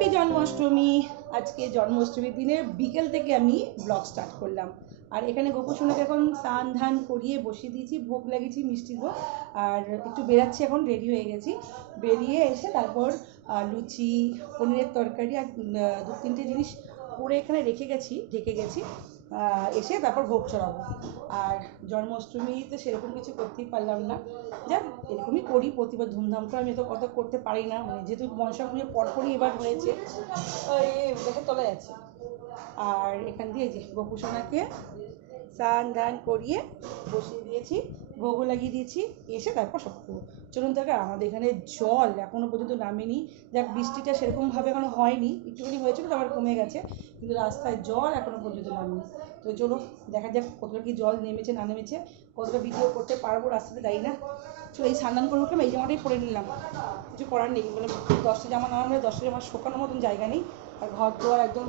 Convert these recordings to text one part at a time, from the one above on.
Happy Janmashtami, আজকে জন্মাষ্টমীর দিনে বিকেল থেকে আমি ব্লগ স্টার্ট করলাম। আর এখানে গোপুসোনাকে এখন স্নান ধান করিয়ে বসিয়ে দিয়েছি, ভোগ লাগিয়েছি, মিষ্টি ভোগ, আর একটু বেরাচ্ছি এখন রেডি হয়ে গেছি। বেরিয়ে এসে তারপর লুচি, পনিরের তরকারি আর দু তিনটে জিনিস করে এখানে রেখে গেছি, ঢেকে গেছি। এসে তারপর ভোগ চড়াবো আর জন্মাষ্টমীতে সেরকম কিছু করতেই পারলাম না। যাক, এরকমই করি, প্রতিবার ধুমধাম করে আমি তো অত করতে পারি না। মানে যেহেতু মনসা পুজো পরপরই এবার হয়েছে দেখে তোলা আছে। আর এখান দিয়ে যে গোপুসোনাকে স্নান ধান করিয়ে বসিয়ে দিয়েছি। ভোগও লাগিয়ে দিয়েছি, এসে তারপর সব করব চলুন তাকে আমাদের এখানে জল এখনও পর্যন্ত নামেনি। দেখ, বৃষ্টিটা সেরকমভাবে এখনও হয়নি, একটুখানি হয়েছিল তারপর কমে গেছে, কিন্তু রাস্তায় জল এখনও পর্যন্ত নামেনি। তো চলো, দেখা যাক কতটা কি জল নেমেছে, না নেমেছে, কতটা ভিডিও করতে পারব রাস্তাতে যাই না। তো এই স্নান করে উঠলাম, এই জামাটাই পরে নিলাম। কিছু করার নেই মানে দশটা জামা নামানো হলে দশটা জামা শোকানোর মতন জায়গা নেই, আর ঘর দোয়ার একদম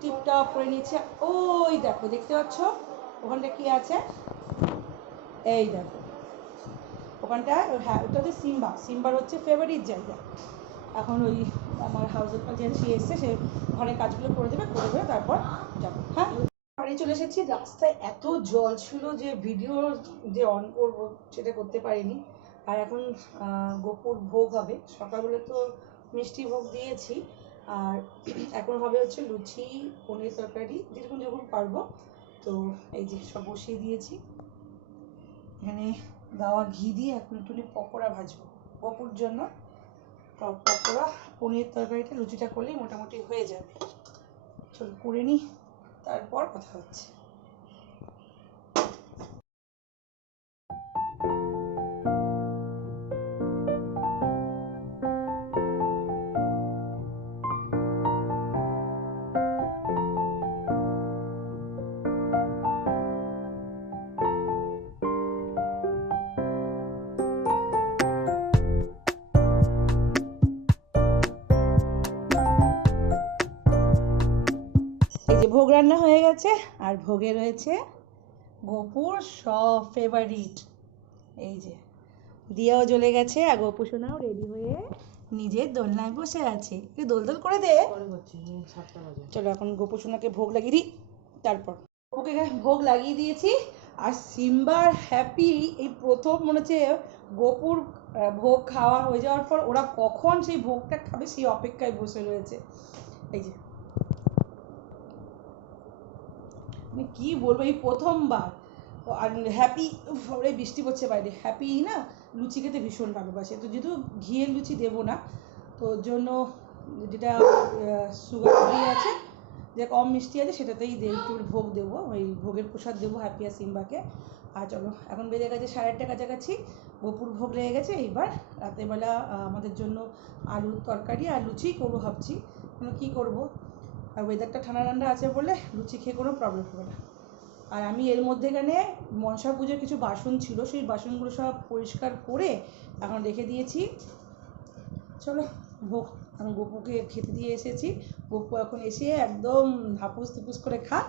টিপটপ করে নিয়েছে। ওই দেখো, দেখতে পাচ্ছ? ওখানটা কি আছে? এই দেখো। ওখানটা হ্যাঁ ওটা হচ্ছে সিম্বা। সিম্বার হচ্ছে ফেভারিট জায়গা। এখন ওই আমার হাউসের যে এসছে, সে ঘরে কাজগুলো করে দেবে করে দেবে, তারপর যাব। হ্যাঁ? বাড়ি চলে এসেছি, রাস্তায় এত জল ছিল যে ভিডিও যে অন করব সেটা করতে পারিনি। আর এখন গোপুর ভোগ হবে। সকালবেলা তো মিষ্টি ভোগ দিয়েছি। আর এখন হবে হচ্ছে লুচি, পনির তরকারি, যেরকম যেরকম পারব। তো এই যে সব বসিয়ে দিয়েছি। এখানে গাওয়া ঘি দিয়ে এখন একটু পকোড়া ভাজবো। পপুর জন্য পকোড়া পনির তরকারিটা লুচিটা করলেই মোটামুটি হয়ে যাবে। চল করে নিই, তারপর কথা হচ্ছে। ভোগ রান্না হয়ে গেছে আর ভোগে রয়েছে গোপুর সব ফেভারিট এই যে দিয়াও জ্বলে গেছে আর গোপু সোনাও রেডি হয়ে নিজের দোলনায় বসে আছে। একটু দোল দোল করে দে। চলো এখন গোপু সোনাকে ভোগ লাগিয়ে দিই তারপর। ওকে ভোগ লাগিয়ে দিয়েছি আর সিম্বার হ্যাপি এই প্রথম মনে হচ্ছে গোপুর ভোগ খাওয়া হয়ে যাওয়ার পর ওরা কখন সেই ভোগটা খাবে সেই অপেক্ষায় বসে রয়েছে। এই যে মানে কি বলব? এই প্রথমবার। আর হ্যাপি ওরে বৃষ্টি পড়ছে বাইরে। হ্যাপি না, লুচি খেতে ভীষণ ভালোবাসে। তো যেহেতু ঘিয়ের লুচি দেবো না, তো ওর জন্য যেটা সুগার ফ্রি আছে, যে কম মিষ্টি আছে, সেটাতেই একটু ভোগ দেবো। ওই ভোগের প্রসাদ দেবো হ্যাপি আর সিম্বাকে। আর চলো, এখন বেজে গেছে সাড়ে আটটা কাছাকাছি। গোপুর ভোগ লেগে গেছে, এইবার রাতেরবেলা আমাদের জন্য আলুর তরকারি আর লুচি করব ভাবছি। মানে কী করব? আর ওয়েদারটা ঠান্ডা ঠান্ডা আছে বলে লুচি খেয়ে কোনো প্রবলেম হবে না। আর আমি এর মধ্যেখানে মনসা পুজোর কিছু বাসন ছিল, সেই বাসনগুলো সব পরিষ্কার করে এখন রেখে দিয়েছি। চলো, ভোগ, আমি গোপুকে খেতে দিয়ে এসেছি। গপু এখন এসে একদম হাপুস তুপুস করে খা